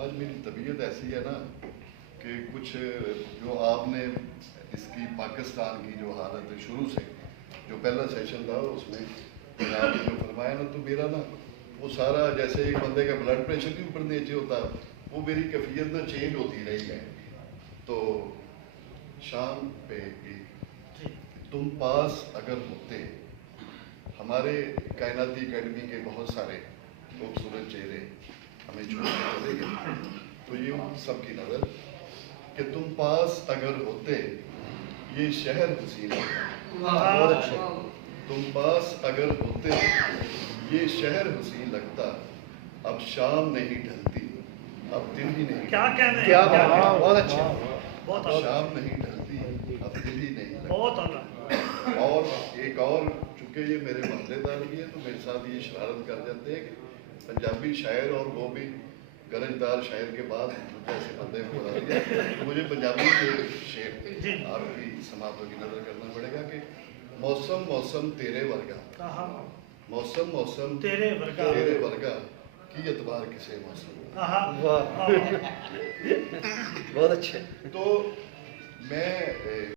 آج میری طبیعت ایسی ہے نا کہ کچھ جو آپ نے اس کی پاکستان کی جو حالت شروع سے جو پہلا سیشن تھا اس میں آپ نے جو فرمایا نا، تو میرا نا وہ سارا جیسے ایک بندے کا بلڈ پریشر بھی اوپر نیچے ہوتا وہ میری کیفیت نا چینج ہوتی رہی ہے. تو شام پہ تم پاس اگر ہوتے، ہمارے کائناتی اکیڈمی کے بہت سارے خوبصورت چہرے ہمیں چھوڑ کے چلے گئے، تو یہ سب کی نظر کہ تم پاس اگر ہوتے یہ شہر حسین لگتا. بہت اچھا. تم پاس اگر ہوتے یہ شہر حسین لگتا. اب شام نہیں ڈھلتی، اب دل ہی نہیں. کیا کہنے ہیں؟ کیا بہت اچھا. اب شام نہیں ڈھلتی، اب دل ہی نہیں لگتا. بہت اعلیٰ. اور ایک اور، چونکہ یہ میرے محلے دار بھی ہیں تو میرے ساتھ یہ شرارت کر جاتے ہیں کہ پنجابی شاعر اور وہ بھی گرجدار شاعر کے بعد ایسے بندے کو بتا دیا. تو مجھے پنجابی کے شعر آپ کی سماعتوں کی نظر کرنا پڑے گا کہ موسم موسم تیرے ورگا، موسم موسم تیرے ورگا کی اعتبار کسے موسم. بہت اچھا. تو میں